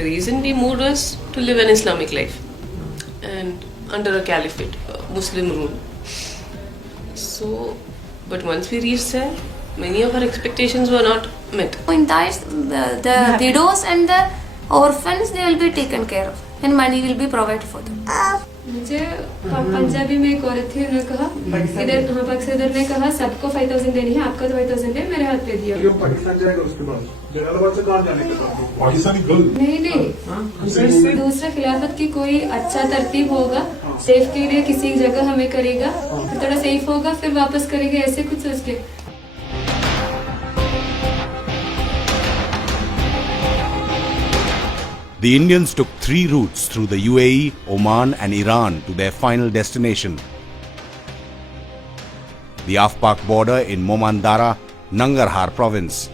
The reason we moved was to live an Islamic life and under a caliphate, Muslim rule. So, but once we reached there, many of our expectations were not met. In that, the widows and the orphans, they will be taken care of and money will be provided for them. मुझे पंजाबी में एक औरत थी, उन्होंने कहा इधर पाकिस्तान ने कहा सबको 5,000 देनी है, आपका तो 5,000 है, मेरे हाथ पे दिया। क्यों पाकिस्तान जाएगा उसके बाद? जलालाबाद से कहाँ जाने के बाद? पाकिस्तानी गर्ल? नहीं, दूसरा खिलाफत की कोई अच्छा तरतीब होगा, सेफ के लिए किसी जगह हमें करेगा, फिर थोड़ा सेफ होगा, फिर वापस करेगा, ऐसे कुछ सोच के। The Indians took 3 routes through the UAE, Oman and Iran to their final destination. The Afpak border in Momandara, Nangarhar province.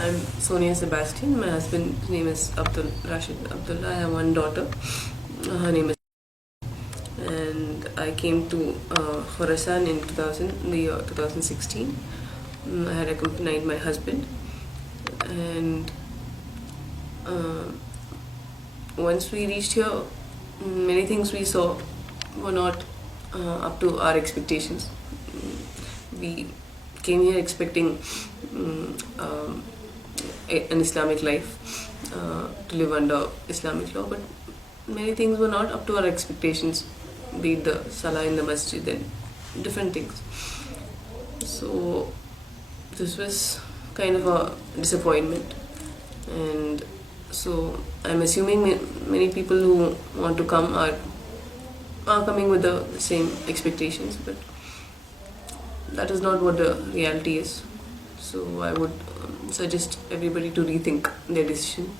I'm Sonia Sebastian. My husband's name is Abdul Rashid Abdullah. I have one daughter. Her name is. And I came to Khorasan in the year 2016. I had accompanied my husband. And once we reached here, many things we saw were not up to our expectations. We came here expecting an Islamic life, to live under Islamic law, but many things were not up to our expectations, be it the salah in the masjid and different things. So this was kind of a disappointment, and so I'm assuming many people who want to come are coming with the same expectations, but that is not what the reality is. So I would suggest everybody to rethink their decision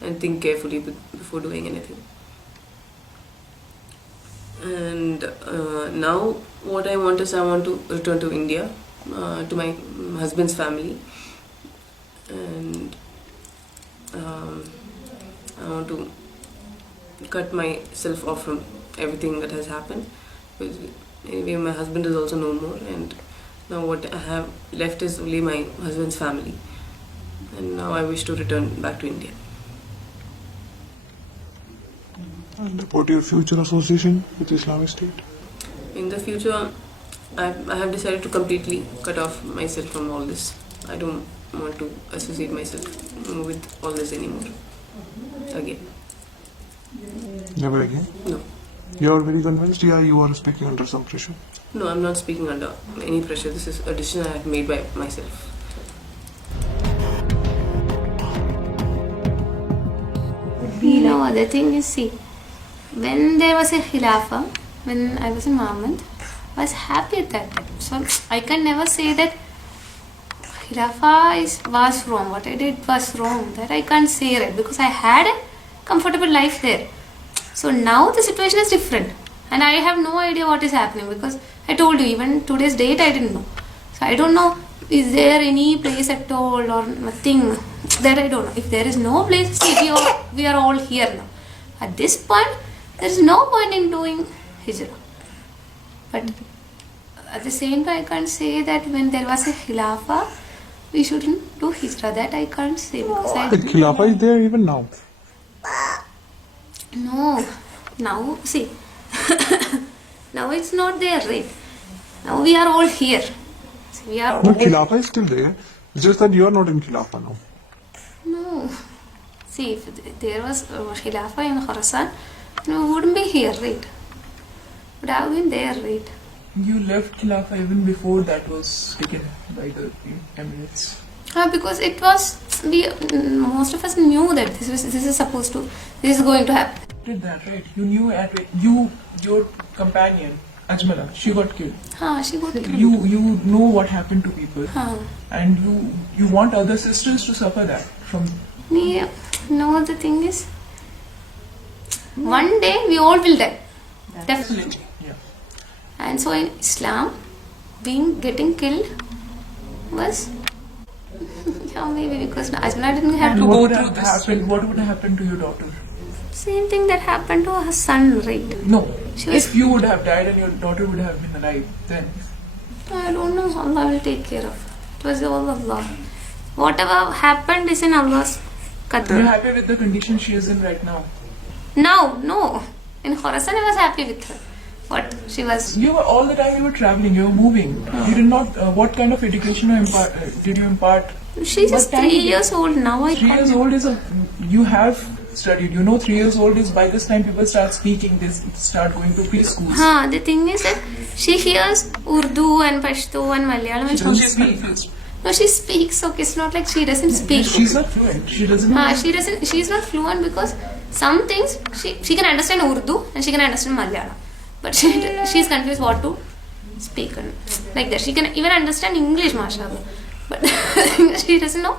and think carefully before doing anything. And now what I want is I want to return to India, to my husband's family, and I want to cut myself off from everything that has happened, because anyway my husband is also no more, and now what I have left is only my husband's family, and now I wish to return back to India. And about your future association with Islamic State? In the future, I have decided to completely cut off myself from all this. I don't want to associate myself with all this anymore. Again. Never again? No. You are very convinced? Yeah, you are speaking under some pressure. No, I'm not speaking under any pressure. This is a decision I have made by myself. No, the thing is, see, when there was a Khilafah, when I was in Muhammad, I was happy at that time. So I can never say that Khilafah was wrong. What I did was wrong. That I can't say it because I had a comfortable life there. So now the situation is different. And I have no idea what is happening because I told you, even today's date I didn't know. So I don't know, is there any place at all or nothing, that I don't know. If there is no place, see, we are all here now. At this point, there is no point in doing hijrah. But at the same time, I can't say that when there was a khilafah, we shouldn't do hijrah. That I can't say because The Khilafah is there even now. No, now see, now it's not there, right? Now we are all here. See, we are No, Khilafah is still there. It's just that you are not in Khilafah now. No. See, if there was Khilafah in Khorasan, we wouldn't be here, right? Would have been there, right? You left Khilafah even before that was taken by the Emirates. Because it was, most of us knew that this is going to happen. Did that, right? You knew your companion Ajmala, she got killed. She got killed. You know what happened to people, and you want other sisters to suffer that from. Yeah. No, the thing is, one day we all will die. Definitely. Yeah. And so in Islam, getting killed was or maybe because Ajna didn't have And to what go would through have this. happened? What would happen to your daughter? Same thing that happened to her son, right? No. She was- If you would have died and your daughter would have been alive, then I don't know. Allah will take care of it. It was all Allah. Whatever happened is in Allah's you're qadr. happy with the condition she is in right now. Now, no. In Khorasan, I was happy with her. But she was. You were all the time you were traveling, you were moving. You did not. What kind of education did you impart? She's just What time 3 did- years old now. I 3 can't- years old is a. You have studied. You know, 3 years old is by this time people start speaking. They start going to preschools. The thing is that she hears Urdu and Pashto and Malayalam and She Sanskrit. speaks. No, she speaks. Okay, it's not like she doesn't speak. She's not fluent. She doesn't. know. She doesn't. She's not fluent because some things she can understand Urdu and she can understand Malayalam, but she's confused what to speak and like that. She can even understand English, mashallah, but she doesn't know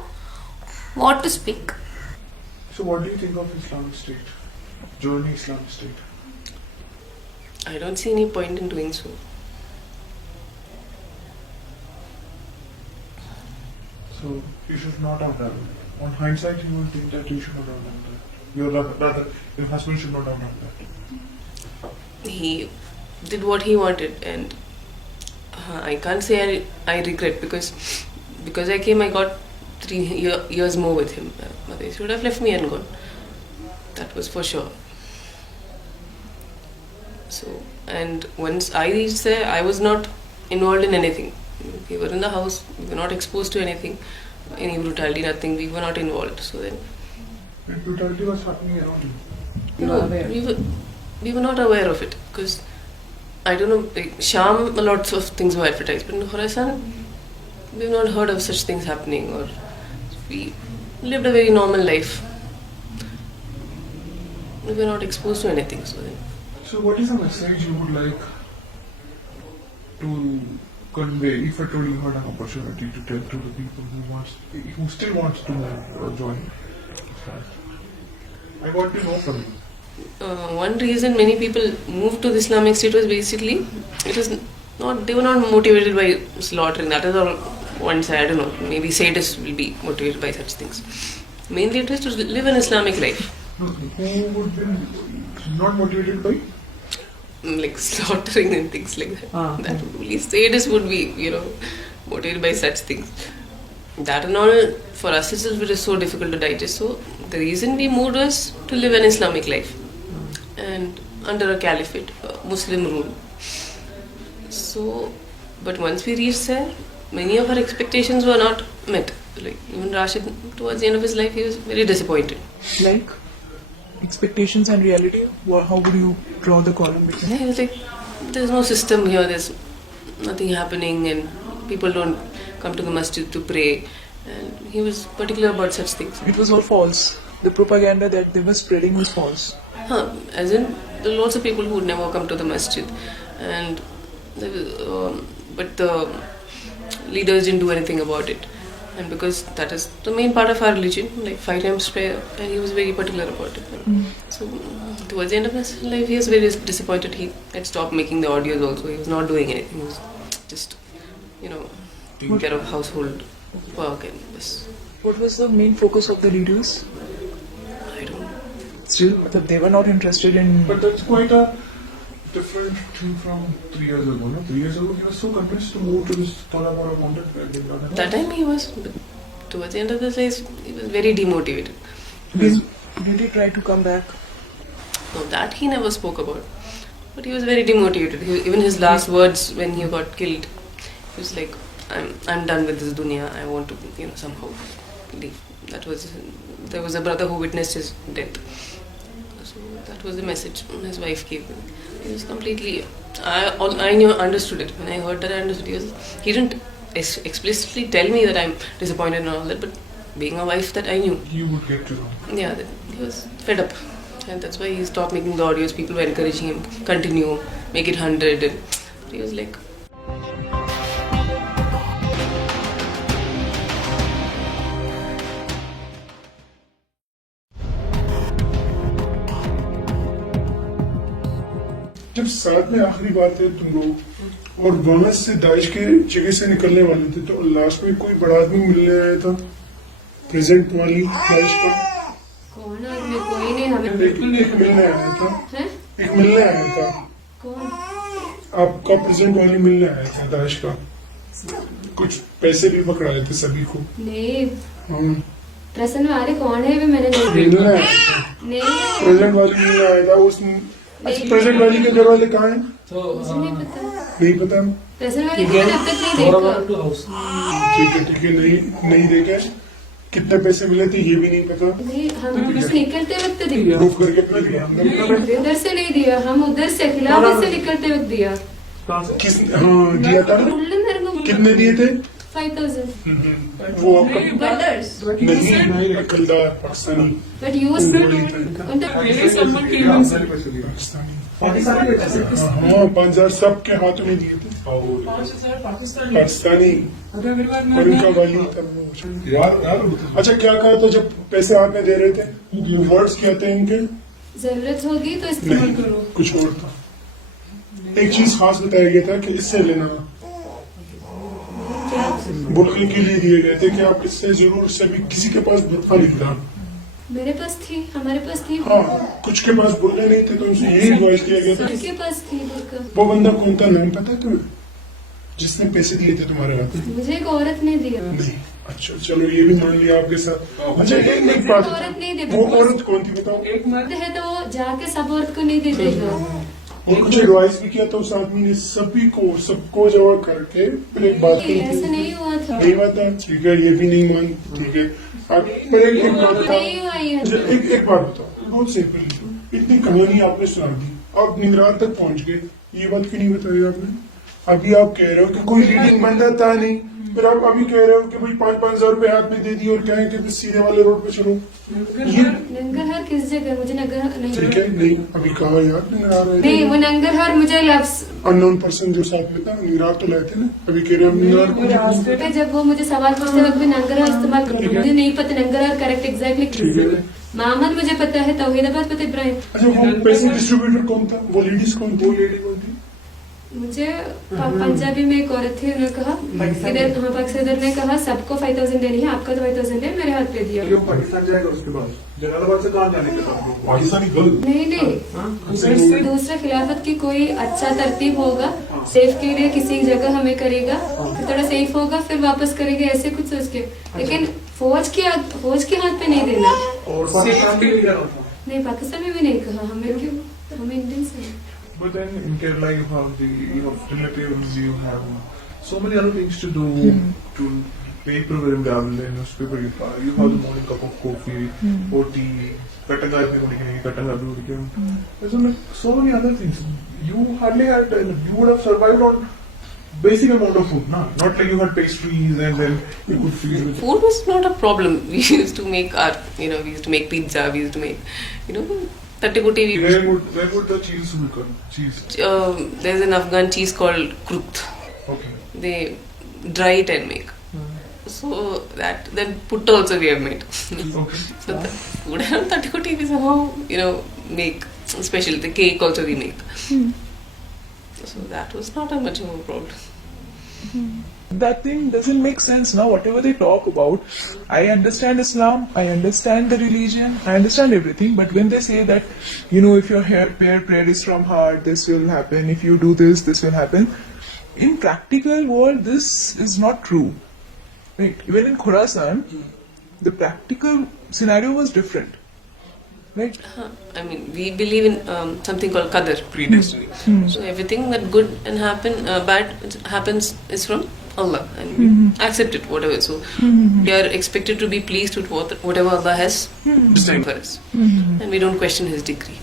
what to speak. So what do you think of Islamic State? Joining Islamic State? I don't see any point in doing so. So you should not have done it. On hindsight, you would think that you should not have done that. Rather, your husband should not have done that. He did what he wanted, and I can't say I regret because I came, I got 3 years more with him. They should have left me and gone. That was for sure. So, and once I reached there, I was not involved in anything. We were in the house, we were not exposed to anything, any brutality, nothing. We were not involved. So then, And brutality was happening around you. no, we were not aware of it because I don't know. Like, Sham, lots of things were advertised, but in Khorasan, we've not heard of such things happening, or we lived a very normal life. We were not exposed to anything. So then, So what is the message you would like to convey if at all you had an opportunity to tell to the people who still wants to join Islam? I want to know from you. one reason many people moved to the Islamic State was basically they were not motivated by slaughtering. That is all one side. I don't know. Maybe sadists will be motivated by such things. Mainly, it was to live an Islamic life. Who would be not motivated by? Like slaughtering and things like that. That only sadists would be, motivated by such things. That and all, for us itself, it is so difficult to digest. So the reason we moved was to live an Islamic life and under a caliphate, Muslim rule. So, but once we reached there, many of our expectations were not met. Like even Rashid, towards the end of his life, he was very disappointed. Like expectations and reality. How would you draw the column between? He was like, there's no system here, there's nothing happening, and people don't come to the masjid to pray. And he was particular about such things. It was all false. The propaganda that they were spreading was false. As in, there were lots of people who would never come to the masjid, and but the leaders didn't do anything about it. And because that is the main part of our religion, like 5 times prayer, and he was very particular about it. So towards the end of his life, he was very disappointed. He had stopped making the audios also. He was not doing anything. He was just, taking care of household work and this. What was the main focus of the leaders? I don't know. Still, they were not interested in. But that's quite a different thing from 3 years ago. No? 3 years ago, he was so convinced to move to this Tolabara mountain. That time he was, but towards the end of his life, he was very demotivated. Did he try to come back? No, that he never spoke about. But he was very demotivated. Even his last words when he got killed, he was like, I'm done with this dunya. I want to, somehow leave. There was a brother who witnessed his death. So that was the message his wife gave him. He was completely, understood it. When I heard that, I understood. He didn't explicitly tell me that I'm disappointed and all that, but being a wife, that I knew. You would get to know. Yeah, that he was fed up. And that's why he stopped making the audios. People were encouraging him, continue, make it 100. And he was like, जब साथ में आखिरी बात है तुम लोग और वहां से दाइश के जगह से निकलने वाले थे तो लास्ट में कोई बड़ा आदमी मिलने आया था प्रेजेंट वाली ख्वाहिश का कौन आदमी? कोई नहीं हमें। एक मिलने आया था, हैं? एक मिलने आया था कौन? आपका, प्रेजेंट वाली मिलने आया था दाश का, कुछ पैसे भी पकड़ाए थे सभी को। नहीं, हाँ, प्रसन्न वाले कौन है भी मैंने नहीं देखा। मिलने आया था, नहीं, प्रेजेंट वाली मिलने आया था उस। अच्छा, प्रेजेंट वाली के घर वाले कहाँ हैं? मुझे नहीं पता। नहीं पता। प्रसन्न वाले को मैंने अब तक नहीं देखा। ठीक है, नहीं देखे। कितने पैसे मिले थे ये भी नहीं पता। नहीं, हम बस निकलते वक्त दिया। प्रूफ करके अपना दिया। उधर से नहीं दिया, हम उधर से खिलाफ से निकलते वक्त दिया। किस, हाँ दिया था ना। उल्लू मेरे को कितने दिए थे? 5000। वो आपका नहीं, खरीदार पाकिस्तानी। बट यूज हाँ 5000 सबके हाथों में दिए थे, 5000 पाकिस्तानी। पाकिस्तानी। अरे मेरे बाद और उनका वाली था। अच्छा, क्या कहा था जब पैसे हाथ में दे रहे थे? वर्ड्स क्या थे इनके? जरूरत होगी तो इस्तेमाल नहीं, करो। कुछ और था। एक चीज खास बताया गया था कि इससे लेना, बुरखी के लिए दिए गए थे कि आप इससे जरूर, इससे भी किसी के पास बुरखा नहीं था। मेरे पास थी, हमारे पास थी। हाँ, कुछ के पास बुरखे नहीं थे तो उनसे यही एडवाइस किया गया था। सबके पास थी बुरका। वो बंदा कौन था, नाम पता है तुम्हें, जिसने पैसे दिए थे तुम्हारे हाथ में? मुझे एक औरत ने दिया। नहीं। अच्छा चलो, ये भी मान लिया आपके साथ। अच्छा, एक बात, औरत नहीं दे, वो औरत कौन थी बताओ? एक मर्द है तो वो जाके सब औरत को नहीं दे देगा। और कुछ एडवाइस भी किया था उस आदमी ने सभी को, सबको जमा करके फिर एक बात की ऐसा थी। नहीं हुआ था। नहीं बात है, ठीक है, ये भी नहीं मान, ठीक है। आप पर एक बात बताओ, नहीं हुआ ये। एक बात बताओ, बहुत सिंपल। इतनी कहानी आपने सुना दी, आप निगरान तक पहुंच गए, ये बात क्यों नहीं बताई आपने? अभी आप कह रहे हो कि कोई लीडिंग बंदा था नहीं, फिर आप अभी कह रहे हो कि भाई 5,000 रुपए हाथ में दे दिए और कहें कि बस सीधे वाले रोड पे चलो। ये नंगरहार किस जगह? मुझे नंगरहार नहीं। ठीक है, नहीं अभी कहा यार निगरान रहे नहीं, वो नंगरहार मुझे लफ्ज अननोन पर्सन जो साथ में था, निगरान तो लाए थे ना, अभी कह रहे हो निगरान को। पे जब वो मुझे सवाल पूछते वक्त भी नंगरहार इस्तेमाल करते, मुझे नहीं पता नंगरहार करेक्ट एग्जैक्टली ठीक है। मोहम्मद मुझे पता है, तौहीदाबाद पता इब्राहिम। अच्छा, वो पैसे डिस्ट्रीब्यूटर कौन था? वो लेडीज कौन थी? वो लेडी कौन थी? मुझे पंजाबी में एक औरत थी, उन्होंने कहा इधर, हाँ पाकिस्तान इधर ने कहा सबको 5000 देनी है, आपका तो 5000 है, मेरे हाथ पे दिया। पाकिस्तान जाएगा उसके बाद जलालाबाद से कहाँ जाने के बाद पाकिस्तानी गर्ल। नहीं नहीं, दूसरा खिलाफत की कोई अच्छा तरतीब होगा, सेफ के लिए किसी जगह हमें करेगा, फिर थोड़ा सेफ होगा, फिर वापस करेगा, ऐसे कुछ सोच के। लेकिन फौज के हाथ पे नहीं देना। और पाकिस्तान भी नहीं जाना था। नहीं, पाकिस्तान में भी नहीं कहा, हमें क्यों, हमें इंडियंस है। But then in Kerala you have relatives, you have so many other things to do. To paper will travel, newspaper you have the morning cup of coffee, or tea. Katanga is going to Katanga do. There's so many other things. You hardly had. You would have survived on basic amount of food, no? Not like you had pastries and then you could feed with. Food was not a problem. We used to make we used to make pizza. We used to make, Tattikoti. Where would the cheese be cut? Cheese. There's an Afghan cheese called krut. Okay. They dry it and make. So then putta also we have made. Okay. So the food around Tattikoti we somehow make special. The cake also we make. So that was not a much of a problem. That thing doesn't make sense now. Whatever they talk about, I understand Islam, I understand the religion, I understand everything. But when they say that, if your prayer is from heart, this will happen. If you do this, this will happen. In practical world, this is not true. Right? Even in Khorasan, the practical scenario was different. Right? I mean, we believe in something called qadar, predestiny. So everything that good and bad happens is from Allah, and we accept it, whatever. So we are expected to be pleased with whatever Allah has decided for us, and we don't question His decree.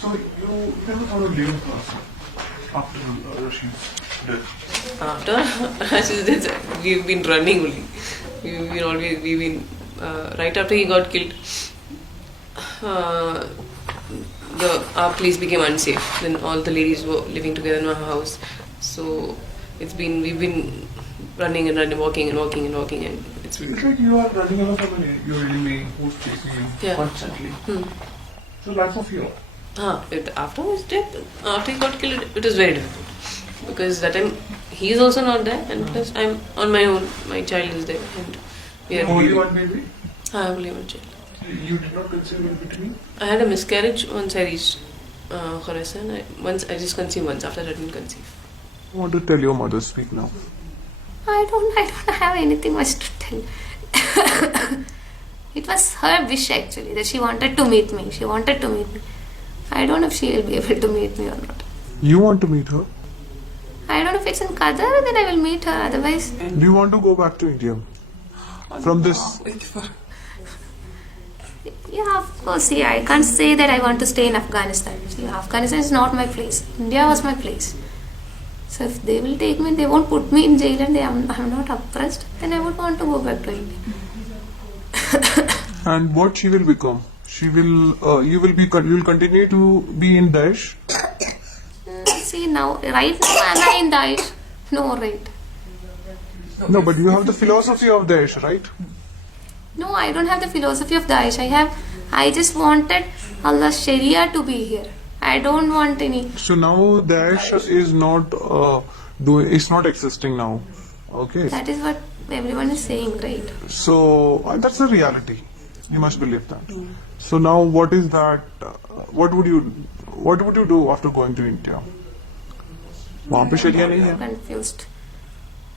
So you never thought of leaving Pakistan after Russia's death? After Rashid's death, we've been running only. We've been right after he got killed. Our place became unsafe. Then all the ladies were living together in our house. So we've been running and running, walking and walking and walking, and it's been. It's like you are running away from your enemy who's chasing you constantly. So life of fear. After his death, after he got killed, it was very difficult because that time he's also not there, and plus I'm on my own. My child is there, and we are Only one baby? I have only one child. You did not conceive in between? I had a miscarriage once I reached Khorasan. I just conceived once. After that, I didn't conceive. I want to tell your mother, speak now. I don't have anything much to tell. It was her wish actually that she wanted to meet me. She wanted to meet me. I don't know if she will be able to meet me or not. You want to meet her? I don't know if it's in Qatar, then I will meet her. Otherwise, Do you want to go back to India? From this? yeah, of course. See, I can't say that I want to stay in Afghanistan. See, Afghanistan is not my place. India was my place. So if they will take me, they won't put me in jail and I'm not oppressed, then I would want to go back to India. And what she will become? She will, you will continue to be in Daesh? See, right now, am I in Daesh? No, right. No, but you have the philosophy of Daesh, right? No, I don't have the philosophy of Daesh. I just wanted Allah's Sharia to be here. I don't want any. So now Daesh is not it's not existing now. Okay. That is what everyone is saying, right? So that's the reality. You must believe that. So now, what is that? What would you do after going to India? वहाँ पे शरिया नहीं है.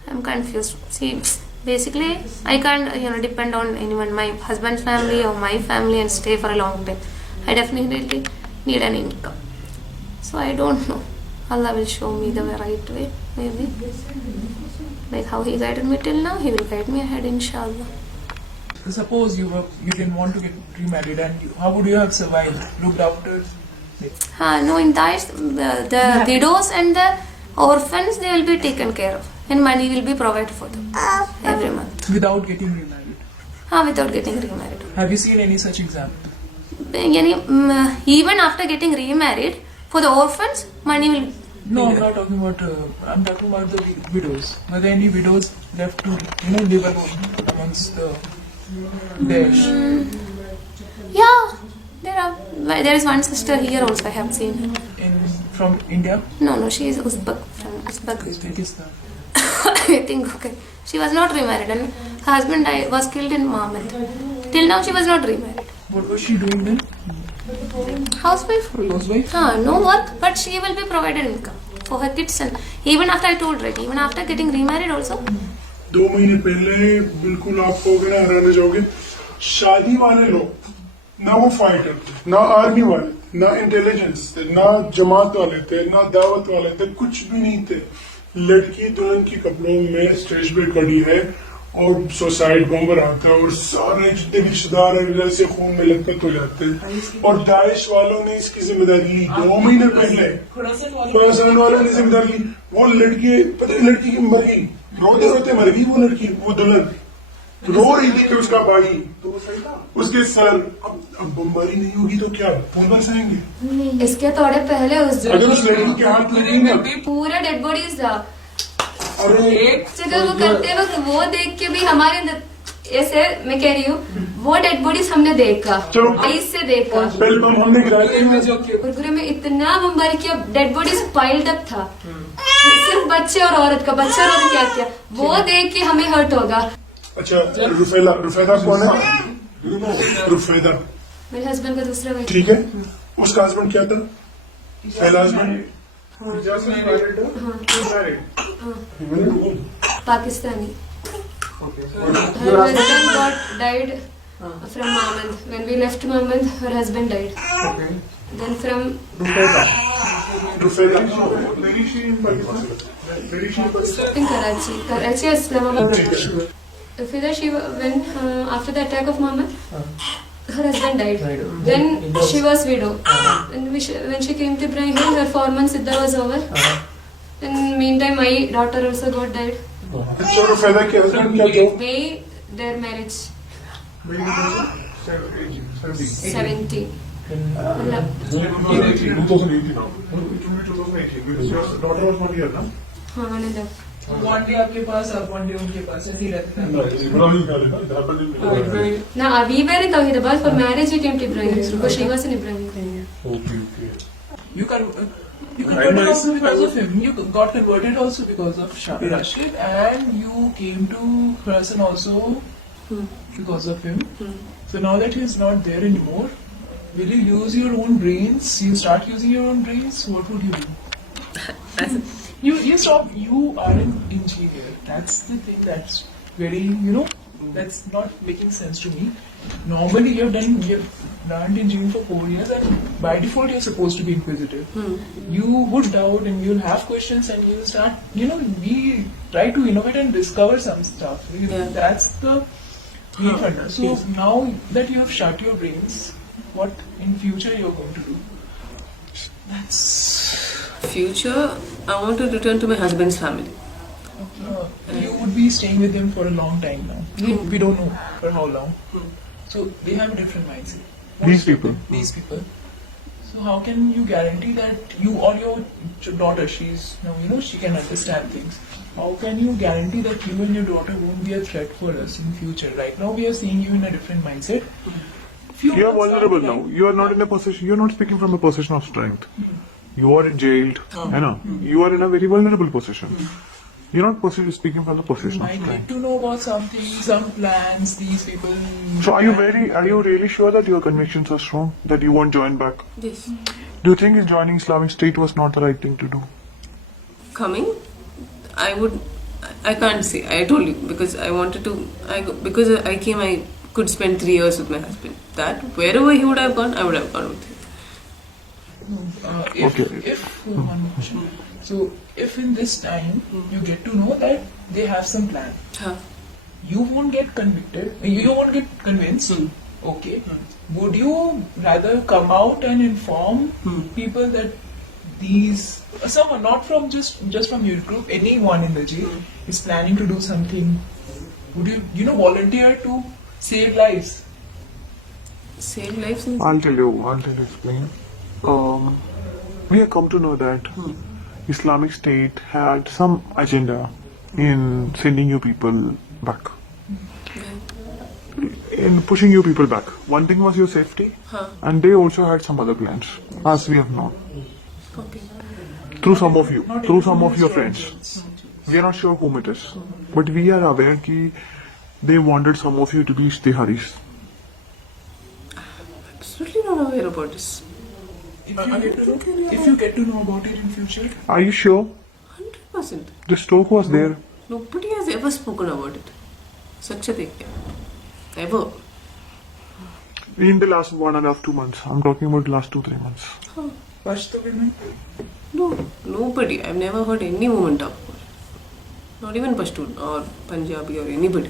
I'm confused. See, basically, I can't depend on anyone, my husband's family or my family, and stay for a long time. I definitely need an income. So I don't know. Allah will show me the right way, maybe. Like how He guided me till now, He will guide me ahead, inshallah. Suppose you didn't want to get remarried, and how would you have survived? Looked after? No, in Daesh, the widows and the orphans, they will be taken care of, and money will be provided for them every month. Without getting remarried? Without getting remarried. Have you seen any such example? Even after getting remarried, for the orphans, money will. No, I'm not talking about. I'm talking about the widows. Were there any widows left to live alone amongst the Daesh? Yeah, there is one sister here also. I have seen her. From India? No, she is Uzbek, from Uzbekistan. Uzbekistan. I think, okay. She was not remarried, and her husband was killed in Mohammed. Till now, she was not remarried. What was she doing then? Housewife? Housewife? No work, but she will be provided income for her kids. And even after I told, right, even after getting remarried also. 2 महीने पहले बिल्कुल आप कहोगे ना हैरान हो जाओगे, शादी वाले लोग ना वो फाइटर थे, ना आर्मी वाले, ना इंटेलिजेंस थे, ना जमात वाले थे, ना दावत वाले थे, कुछ भी नहीं थे. लड़की दुल्हन की कपड़ों में स्टेज पे खड़ी है और सुसाइड बॉम्बर आता है और सारे जितने भी रिश्तेदार हैं से खून में लथपथ हो जाते हैं. और दाइश वालों ने इसकी जिम्मेदारी ली 2 महीने पहले. खुरासान वालों ने जिम्मेदारी ली. वो लड़की, पता है लड़की की मर गई, रोते रोते मर गई वो लड़की, वो दुल्हन रो रही थी कि उसका भाई, उसके सर. अब बमबारी नहीं होगी तो क्या खून बरसाएंगे? इसके थोड़े पहले अगर उस लड़की के हाथ लगी ना, पूरा डेड बॉडीज था. अरे जगह वो करते वक्त वो देख के भी हमारे अंदर ऐसे, मैं कह रही हूँ, वो डेड बॉडीज हमने देखा, आईज से देखा. पहले बम हमने गिराया गुरुकुल में इतना बमबारी किया, डेड बॉडीज पाइल्ड अप था. सिर्फ बच्चे और औरत का, बच्चे और औरत क्या किया वो देख के हमें हर्ट होगा. अच्छा, रुफैदा कौन है? रुफैदा मेरे हस्बैंड का दूसरा भाई. ठीक है, उसका हस्बैंड क्या था? पहला husband Pakistani. Her husband got died from Mohammed. When we left Mohammed, her husband died. Then from रुफैदा where is she in Pakistan? Where is she? in Karachi, Islamabad. After she when after the attack of Mohammed, her husband died. Then she was widow. And when she came to Ibrahim, her 4 months iddah was over. In meantime, my daughter also got died. So रुफैदा के husband क्या job? May their marriage 70. 2018 now. 2018. Your daughter was 1 year, no? हाँ, one and a half. One day आपके पास, one day उनके पास, ऐसे ही रहता है. No, Ibrahim got it, no? It happened in Now, we were in Tawhidabad. For marriage, we came to Ibrahim because she was in Ibrahim. Okay. You can You converted also because of him. You got converted also because of Shabi Rashid, and you came to Khorasan also because of him. So now that he's not there anymore, will you use your own brains? You start using your own brains. What would you do? You stop. You are an engineer. That's the thing. That's very That's not making sense to me. Normally, you've learned engineering for 4 years, and by default, you're supposed to be inquisitive. You would doubt, and you'll have questions, and you'll start. We try to innovate and discover some stuff. That's the main factor. So now that you have shut your brains, what in future you're going to do? That's. Future, I want to return to my husband's family. You would be staying with them for a long time now. We don't know for how long. So they have a different mindset. These people. These people. So how can you guarantee that you or your daughter, she's now she can understand things. How can you guarantee that you and your daughter won't be a threat for us in future? Right now we are seeing you in a different mindset. You are vulnerable now. You are not in a position. You are not speaking from a position of strength. You are jailed. You are in a very vulnerable position. You're not speaking from the position of I need strength. to know about something, some plans. These people. So are you really sure that your convictions are strong? That you won't join back? Yes. Do you think joining Islamic State was not the right thing to do? Coming, I can't say. I told you because I wanted to. Because I came, I could spend 3 years with my husband. That wherever he would have gone, I would have gone with him. One more question. So, if in this time you get to know that they have some plan, you won't get convicted, you won't get convinced, okay, would you rather come out and inform people that someone, not from just from your group, anyone in the jail is planning to do something, would you, volunteer to save lives? Save lives. I'll tell you explain. We have come to know that Islamic State had some agenda in sending you people back. In pushing you people back. One thing was your safety, and they also had some other plans, as we have known. Okay. Through some of you, through some of your friends. We are not sure whom it is, but we are aware that they wanted some of you to be ishtiharis. Absolutely not aware about this. If you get to know about it in future, Are you sure? 100%. The stoke was there. Nobody has ever spoken about it. Such a thing. Ever. In the last 1.5 2 months. I'm talking about the last 2-3 months. Pashto women. No, nobody. I've never heard any woman talk about it. Not even Pashtun or Punjabi or anybody.